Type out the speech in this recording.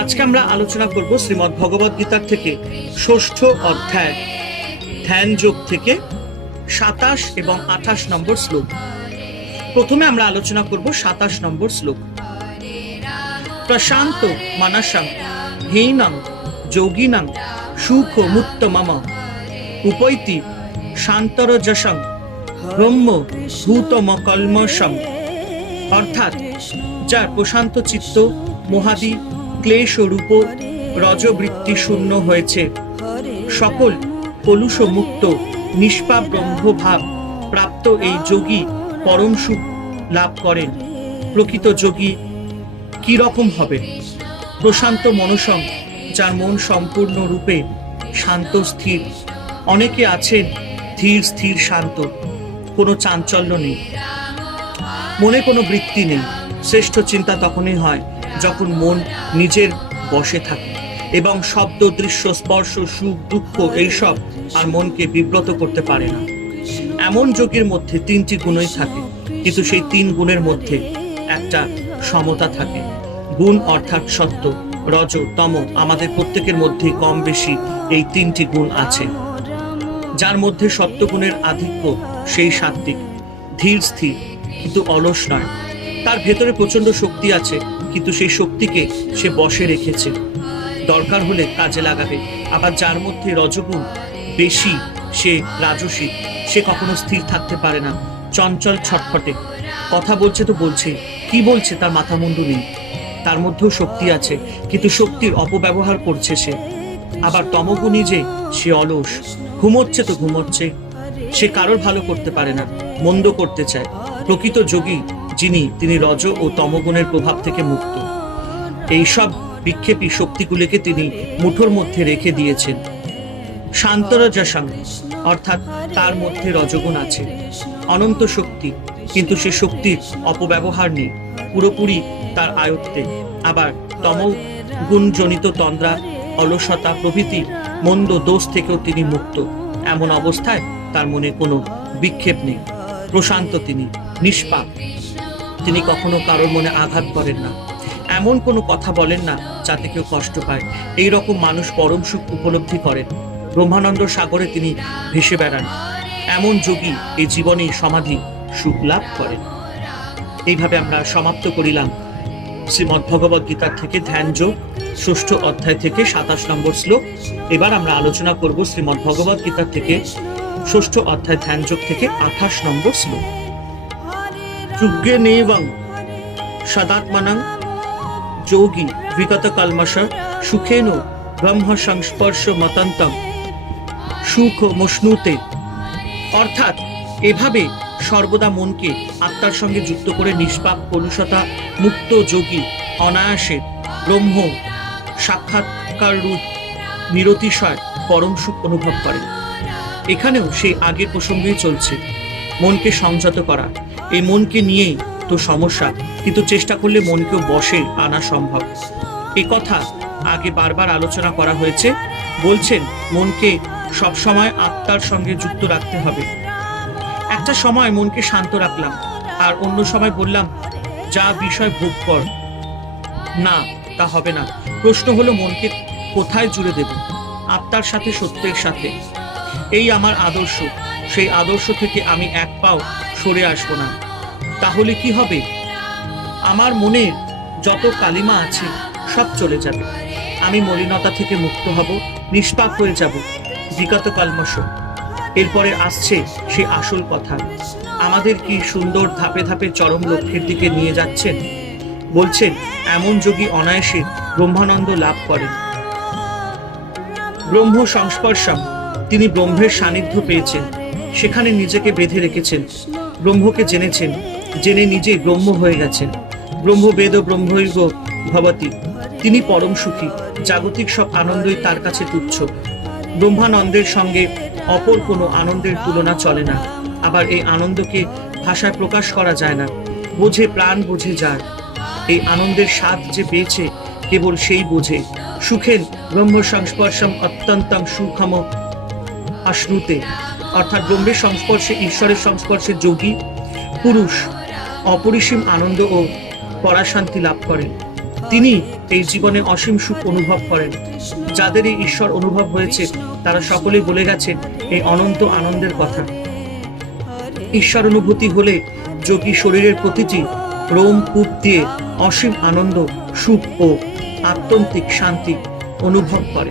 আজকে আমরা আলোচনা করব শ্রীমৎ ভগবদ গীতার থেকে ষষ্ঠ অধ্যায়, ধ্যান যোগ থেকে সাতাশ এবং আঠাশ নম্বর শ্লোক। প্রথমে আমরা আলোচনা করব সাতাশ নম্বর শ্লোক। প্রশান্ত মানসং হীনং যোগিনং সুখ মুক্ত মম উপৈতি শান্তরজসং ব্রহ্ম ভূতম কলমসং অর্থাৎ যার প্রশান্ত চিত্ত মহাদি ক্লেশ রূপ রজবৃত্তি শূন্য হয়েছে। সকল কলুষ মুক্ত নিষ্পাপ ব্রহ্মভাব প্রাপ্ত এই যোগী পরম সুখ লাভ করেন। প্রকৃত যোগী কি রকম হবে? প্রশান্ত মনসং, যার মন সম্পূর্ণ রূপে শান্ত, স্থির। অনেকে আছেন ধীর, স্থির, শান্ত। কোনো চাঞ্চল্য নেই। মনে কোনো বৃত্তি নেই। শ্রেষ্ঠ চিন্তা তখনই হয় যখন মন নিজের বশে থাকে এবং শব্দ, দৃশ্য, স্পর্শ, সুখ, দুঃখ এইসব আর মনকে বিব্রত করতে পারে না। এমন যোগের মধ্যে তিনটি গুণই থাকে, কিন্তু সেই তিন গুণের মধ্যে একটা সমতা থাকে। গুণ অর্থাৎ সত্য, রজ, তম আমাদের প্রত্যেকের মধ্যে কম বেশি এই তিনটি গুণ আছে। যার মধ্যে সত্যগুণের আধিক্য সেই সাত্বিক ধীর, স্থির, কিন্তু অলস নয়। তার ভেতরে প্রচণ্ড শক্তি আছে কিন্তু সেই শক্তিকে সে বশে রেখেছে। দরকার হলে কাজে লাগাবে। আবার যার মধ্যে রজগুণ বেশি, সে রাজসিক সে কখনো স্থির থাকতে পারে না। চঞ্চল ছটফটে। কথা বলছে তো বলছে। কি বলছে তার মাথা মুন্ডু নেই। তার মধ্যেও শক্তি আছে, কিন্তু শক্তির অপব্যবহার করছে সে। আবার তমগুণী যে সে অলস। ঘুমোচ্ছে তো ঘুমোচ্ছে। সে কারোর ভালো করতে পারে না, মন্দ করতে চায়। প্রকৃত যোগী যিনি, তিনি রজ ও তমগুণের প্রভাব থেকে মুক্ত। এইসব বিক্ষেপী শক্তিগুলিকে তিনি মুঠোর মধ্যে রেখে দিয়েছেন। শান্তরজাসাং অর্থাৎ তার মধ্যে রজগুণ আছে। অনন্ত শক্তি, কিন্তু সে শক্তির অপব্যবহার নেই। পুরোপুরি তার আয়ত্তে। আবার তম গুণজনিত তন্দ্রা, অলসতা প্রভৃতি মন্দ দোষ থেকেও তিনি মুক্ত। এমন অবস্থায় তার মনে কোনো বিক্ষেপ নেই। প্রশান্ত তিনি, নিষ্পাপ। তিনি কখনো কারোর মনে আঘাত করেন না। এমন কোনো কথা বলেন না, যাতে কেউ কষ্ট পায়। এই রকম মানুষ পরম সুখ উপলব্ধি করেন। ব্রহ্মানন্দ সাগরে তিনি ভেসে বেড়ান। এমন যোগী এই জীবনে সমাধি সুখ লাভ করেন। এইভাবে আমরা সমাপ্ত করিলাম শ্রীমৎ ভগবদ গীতার থেকে ধ্যান যোগ, ষষ্ঠ অধ্যায় থেকে সাতাশ নম্বর শ্লোক। এবার আমরা আলোচনা করব শ্রীমৎ ভগবদ গীতার থেকে ষষ্ঠ অধ্যায় ধ্যান যোগ থেকে আঠাশ নম্বর শ্লোক। যুগে নেবং সদাত্মনং যোগী বিগত কলমশ সুখেন ব্রহ্ম সংস্পর্শ মতন্তম সুখ মশ্নুতে। অর্থাৎ এভাবে সর্বদা মনকে আত্মার সঙ্গে যুক্ত করে নিষ্পাপ, কলুষতা, মুক্ত যোগী, অনায়াসে ব্রহ্ম সাক্ষাৎকার রূপ নিরতিশয় পরম সুখ অনুভব করে এখানেও সেই আগের প্রসঙ্গেই চলছে। মনকে সংযত করা এই মনকে নিয়েই তো সমস্যা, কিন্তু চেষ্টা করলে মনকেও বসে আনা সম্ভব। এ কথা আগে বারবার আলোচনা করা হয়েছে। বলছেন, মনকে সবসময় আত্মার সঙ্গে যুক্ত রাখতে হবে। একটা সময় মনকে শান্ত রাখলাম, আর অন্য সময় বললাম, যা বিষয় ভোগ কর। না, তা হবে না। প্রশ্ন হলো, মনকে কোথায় জুড়ে দেব? আত্মার সাথে, সত্যের সাথে। এই আমার আদর্শ। সেই আদর্শ থেকে আমি এক পাও সরে আসব না। তাহলে কি হবে? আমার মনের যত কালিমা আছে, সব চলে যাবে। আমি মলিনতা থেকে মুক্ত হব, নিষ্পাপ হয়ে যাব। বিগত কলমশ এরপরে আসছে সে আসল কথা। আমাদের কি সুন্দর ধাপে ধাপে চরম লক্ষ্যের দিকে নিয়ে যাচ্ছেন? বলছেন, এমন যোগী অনায়াসে ব্রহ্মানন্দ লাভ করেন। ব্রহ্ম সংস্পর্শম। তিনি ব্রহ্মের সান্নিধ্য পেয়েছেন। সেখানে নিজেকে বেঁধে রেখেছেন। ব্রহ্মকে জেনেছেন, জেনে নিজেই ব্রহ্ম হয়ে গেছেন। ব্রহ্ম বেদ ব্রহ্মৈব ভবতি। তিনি পরম সুখী, জাগতিক সব আনন্দই তার কাছে তুচ্ছ। ব্রহ্মানন্দের সঙ্গে অপর কোনো আনন্দের তুলনা চলে না। আবার এই আনন্দকে ভাষায় প্রকাশ করা যায় না। বোঝে প্রাণ, বোঝে যার। এই আনন্দের স্বাদ যে পেয়েছে কেবল সেই বোঝে। সুখেন ব্রহ্ম সংস্পর্শম অত্যন্তম সুখম আশ্নুতে। অর্থাৎ ব্রহ্মের সংস্পর্শে, ঈশ্বরের সংস্পর্শে যোগী, পুরুষ, অপরিসীম আনন্দ ও পরাশান্তি লাভ করেন। তিনি এই জীবনে অসীম সুখ অনুভব করেন। যাদের এই ঈশ্বর অনুভব হয়েছে, তারা সকলেই বলে গেছেন এই অনন্ত আনন্দের কথা। ঈশ্বর অনুভূতি হলে যোগী শরীরের প্রতিটি রোম, কূপ দিয়ে অসীম আনন্দ, সুখ ও আত্যন্তিক শান্তি অনুভব করে